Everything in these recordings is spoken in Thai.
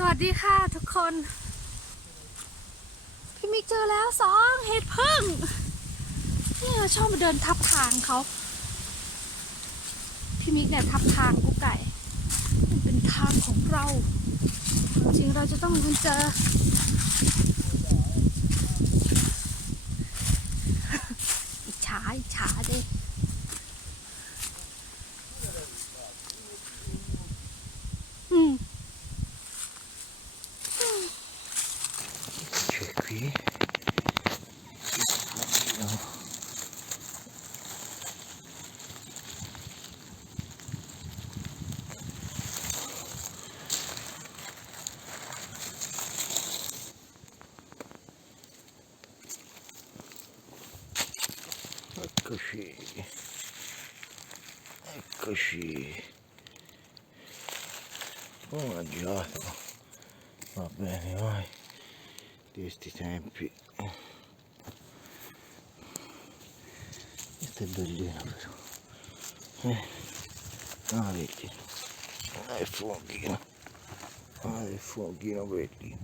สวัสดีค่ะทุกคน พี่มิกเจอแล้วสองเห็ดพึ่งนี่เราชอบมาเดินทับทางเขาพี่มิกเนี่ยทับทางกุ๊กไก่ มันเป็นทางของเรา จริงเราจะต้องมันเจอ อิจฉาอิจฉาเด้ Eccoci. Eccoci. Mangiato. Va bene, vai. Di questi tempi. Questo è bellino però. Eh, ah vedi. Ah il fuochino. Ah il fuochino bellino.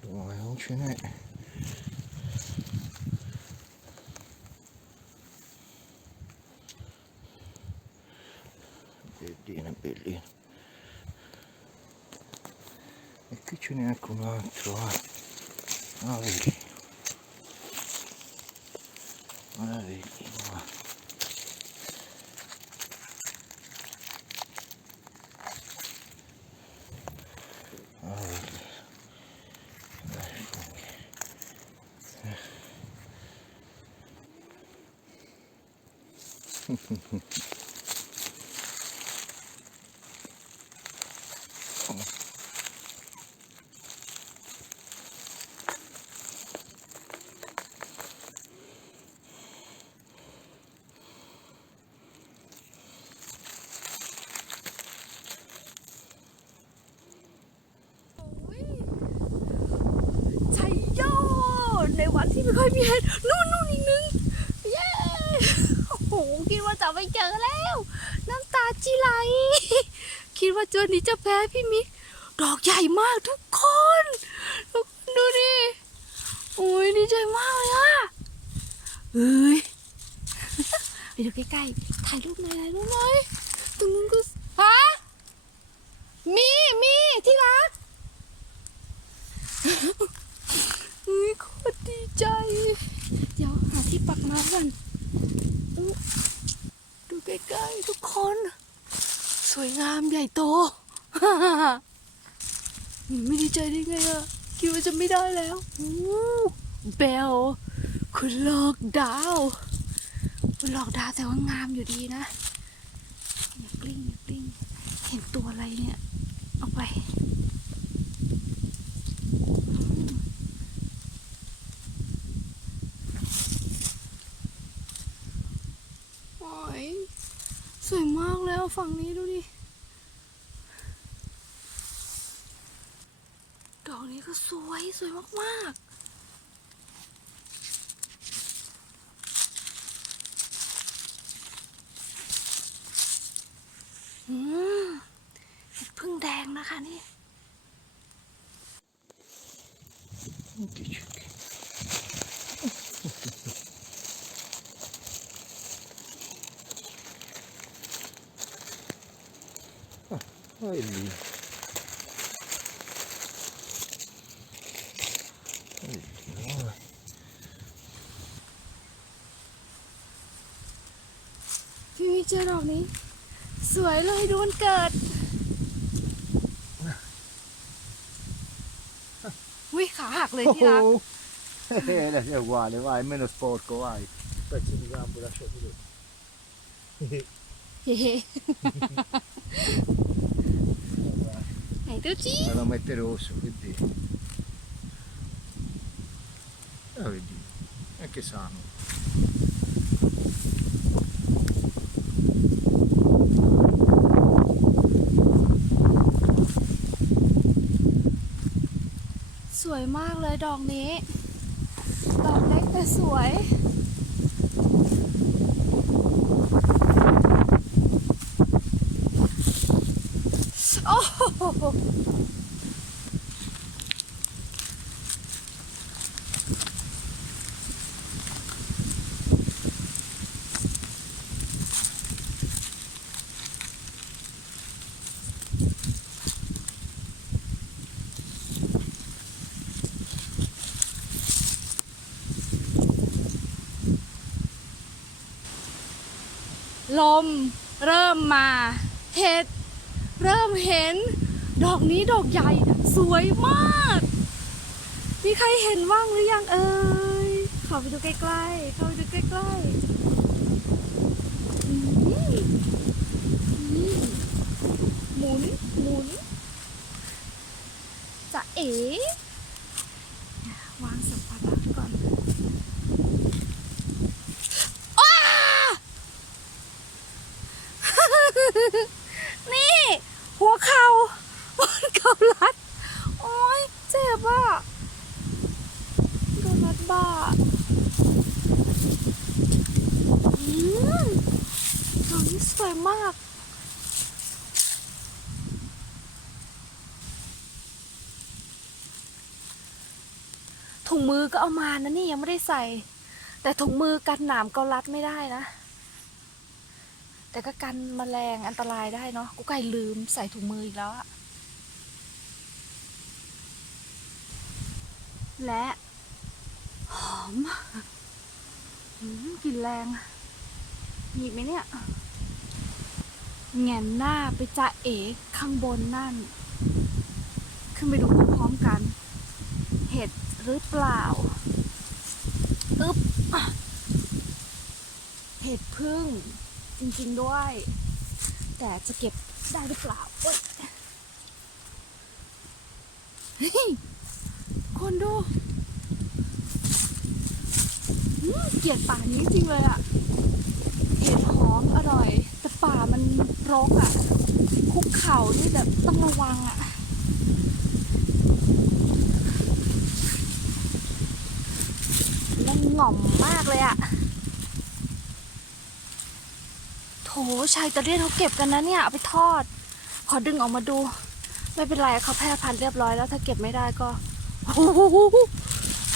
Domani non ce n'è e qui ce n'è anche un altro eh. Ah, vedi. Ah, vedi. qua. Ah, vedi. Dai, funghi. ชัยโยในวันที่ไม่ค่อ ยมีเห็ดนู่นนู่นอีกนึงเย้โอ้โหคิดว่าจะไม่เจอแล้ว น้ำตาจีไหล คิดว่าเจอนี้จะแพ้พี่มิกดอกใหญ่มากทุกคนทุกคนดูดิโอ้ยดีใจมากเลยอะเอ้ยไปดูใกล้ๆถ่ายรูปหน่อยถ่ายรูปหน่อยตรงนู้นก็ฮะมี มีที่รัก อุ้ยโคตรดีใจ เดี๋ยวหาที่ ปักน้ำกันดูใกล้ๆทุกคน สวยงามใหญ่โตไม่ดีใจได้ไงอะคิดว่าจะไม่ได้แล้วเบลคุณหลอกดาว คุณหลอกดาวแต่ว่างามอยู่ดีนะอย่ากลิ้งอย่ากลิ้งเห็นตัวอะไรเนี่ย เอาไป โอ้ยสวยมากแล้วฝั่งนี้ดูดิ ดอกนี้ก็สวยสวยมากๆอืมเห็ดพึ่งแดงนะคะนี่ Che c'è qui? Ah, vai lì. Vai lì, vai. พี่วิเจอดอกนี้ สวยเลยดูวันเกิดวิขาหักเลยที่รัก Oh, eh, è uguale, vai, meno sporco, vai. Pezzo di gambo, lascia lì. เฮ้ไหนดูจี Me lo mette rosso, vedi. Ah, vedi, anche sano. สวยมากเลยดอกนี้ ดอกเล็กแต่สวย โอ้โห ลมเริ่มมา เห็ด เริ่มเห็น ดอกนี้ดอกใหญ่สวยมาก มีใครเห็นบ้างหรือยังเอ่ยขอไปดูใกล้ๆเข้าไปดูใกล้ๆหมุนหมุนจะเอ๋วางสัมภาระก่อนอ้า นี่ หัวเข่ามันเข่ารัด โอ้ยเจ็บอะโดนรัดบ้าอืมดอกนี้ส วยมาก ถุงมือก็เอามานะนี่ยังไม่ได้ใส่ แต่ถุงมือกันหนามเกาลัดไม่ได้นะ แต่ก็กันแมลงอันตรายได้เนาะกูไก่ลืมใส่ถุงมืออีกแล้วอะและหอมอืมกลิ่นแรงมีอีกไหมเนี่ย แงนหน้าไปจะเอ๋ข้างบนนั่น ขึ้นไปดูพร้อมๆกัน เห็ดหรือเปล่าอึ๊บเห็ดพึ่งจริงๆด้วย แต่จะเก็บได้หรือเปล่าเอ้ยเฮ้ยคนดูเกลียดป่านี้จริงเลยอะเห็ดหอมอร่อย แต่ป่ามัน รกอะคุกเข่านี่แบบต้องระวังอะมันหง่อมมากเลยอะโถชายตะเรียนเขาเก็บกันนะเนี่ยเอาไปทอด ขอดึงออกมาดู ไม่เป็นไรเขาแพร่พันธุ์เรียบร้อยแล้วถ้าเก็บไม่ได้ก็โอ้โห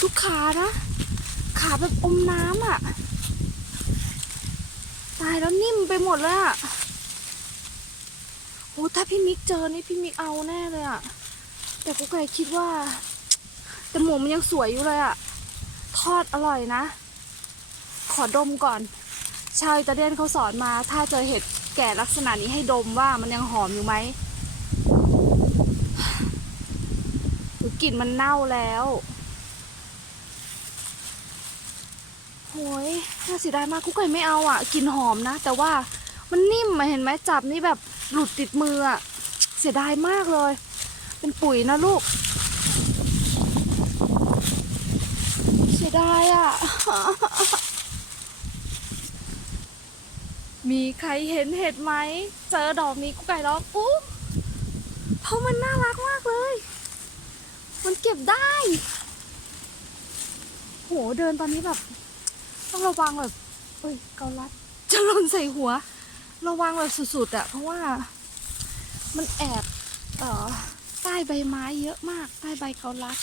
ดูขานะ ขาแบบอมน้ำอะตายแล้วนิ่มไปหมดเลยอะ โอ้ถ้าพี่มิกเจอนี่พี่มิกเอาแน่เลยอะแต่กูไก่คิดว่า แต่หมูมันยังสวยอยู่เลยอะทอดอร่อยนะ ขอดมก่อน ชาวอิตาเลียนเขาสอนมา ถ้าเจอเห็ดแก่ลักษณะนี้ให้ดมว่ามันยังหอมอยู่ไหมหรือกลิ่นมันเน่าแล้วโหยน่าเสียดายมากกุ๊กไก่ไม่เอาอะกลิ่นหอมนะ แต่ว่ามันนิ่มอะเห็นไหมจับนี่แบบ หลุดติดมืออะเสียดายมากเลย เป็นปุ๋ยนะลูก เสียดายอะมีใครเห็นเห็ดไหม เจอดอกนี้กูไก่ร้องอู้เพราะมันน่ารักมากเลย มันเก็บได้ โหเดินตอนนี้แบบ ต้องระวังแบบ เอ้ย เกาลัด จะหล่นใส่หัว ระวังแบบสุดๆอะเพราะว่ามันแอบเอ่อใต้ใบไม้เยอะมาก ใต้ใบเกาลัด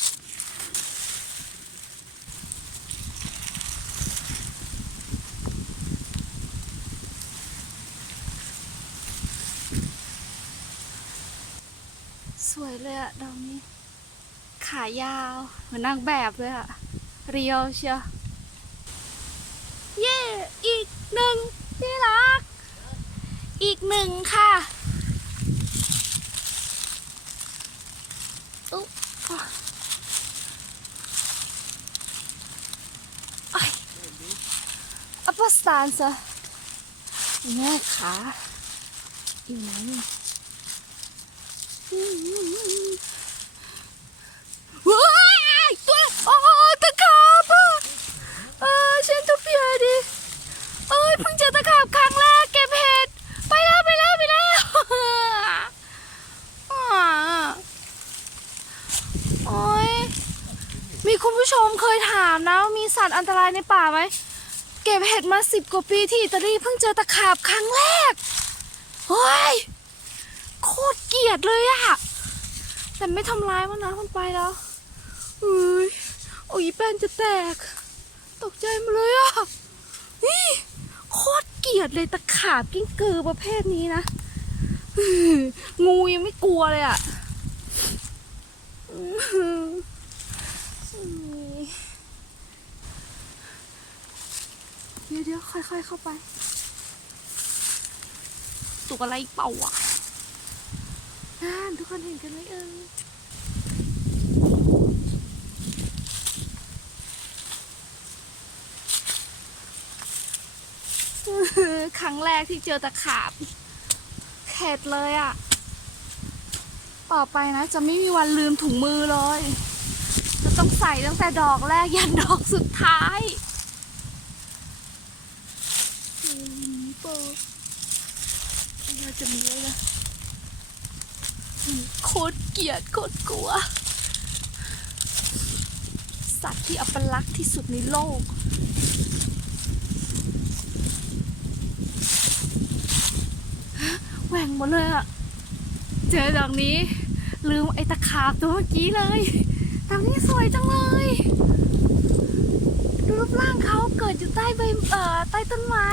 สวยเลยอะดอกนี้ ขายาวเหมือนนางแบบเลยอะเรียวเชียว เย่อีกหนึ่งที่รัก อีกหนึ่งค่ะอุ๊บไอ้อัปสตานซะแม่ขาอยู่ไหน ว้ายตัวโอ้ตะขาบอะเออฉันทุบเพียดิเอ้ยเพิ่งเจอตะขาบครั้งแรกเก็บเห็ดไปแล้วไปแล้วไปแล้วอ่าโอ้ย มีคุณผู้ชมเคยถามนะว่ามีสัตว์อันตรายในป่าไหม เก็บเห็ดมาสิบกว่าปีที่อิตาลีเพิ่งเจอตะขาบครั้งแรก เฮ้ย โคตรเกลียดเลยอะแต่ไม่ทำร้ายมันนะมันไปแล้วเอ้ยโอ้ยแป้นจะแตก ตกใจมาเลยอะนี่โคตรเกลียดเลยตะขาบกิ้งกือประเภทนี้นะงูยังไม่กลัวเลยอะอื้อหือเดี๋ยวเดี๋ยวค่อย ๆ เข้าไป ตัวอะไรเปล่าวะนั่นทุกคนเห็นกันไหมเอ่ยครั้งแรกที่เจอตะขาบเข็ดเลยอะ่ะ ต่อไปนะ จะไม่มีวันลืมถุงมือเลย จะต้องใส่ตั้งแต่ดอกแรกยันดอกสุดท้ายเฮ้ยโปว่าจะมีเลยนะโคตรเก ลียดโคตรกลัว สัตว์ที่อัปลักษณ์ที่สุดในโลก แหว่งหมดเลยอะเจอดอกนี้ ลืมไอ้ตะขาบตัวเมื่อกี้เลยดอกนี้สวยจังเลย ดูรูปร่างเขาเกิดอยู่ใต้ใบเอ่อใต้ต้นไม้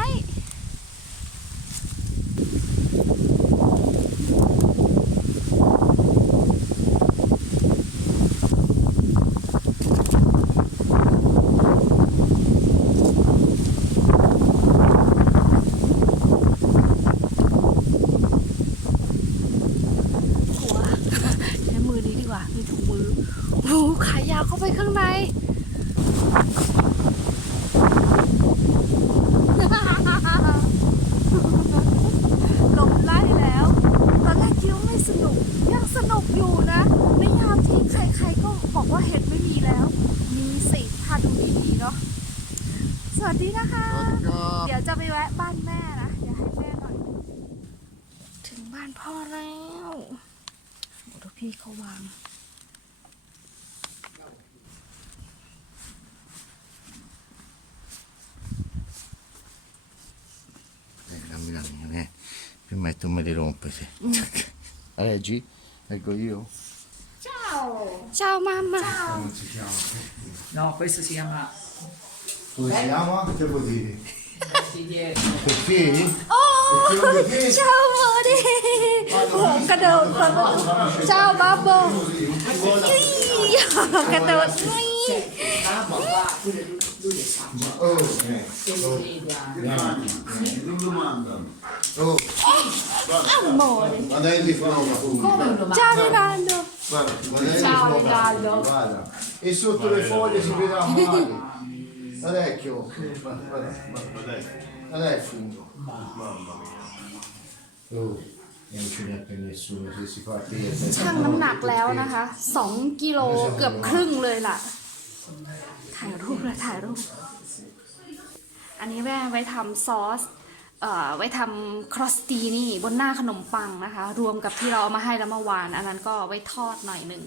tu mi li rompi. Sì. La leggi? Leggo io? Ciao! Ciao mamma! Ciao. Si chiama. No, questo si chiama... Come si chiama? Che vuol dire? Perché? Oh! Ciao amore! Oh, cadò. Ciao babbo! Cadò! Yapacağım. Oh, ne? sa. Oh, eh. Se lo vede anche. Non domanda. Oh, อ้าวโมดิ vada in di fuoco. Come un เจ้า domanda? ในนานดู Guarda, vada in di Ciao, fuoco. Leonardo. Guarda. E sotto le foglie si vedeva male. Parecchio. Guarda, guarda, guarda. Non è fungo. Oh, non ce n'è per nessuno se si fa qui. ชั่งน้ำหนักแล้วนะคะสองกิโลเกือบครึ่งเลยล่ะ ถ่ายรูปเลยถ่ายรูป อันนี้แม่ไว้ทำซอสเอ่อไว้ทำครอสตีนี่บนหน้าขนมปังนะคะ รวมกับที่เราเอามาให้แล้วเมื่อวาน อันนั้นก็ไว้ทอดหน่อยหนึง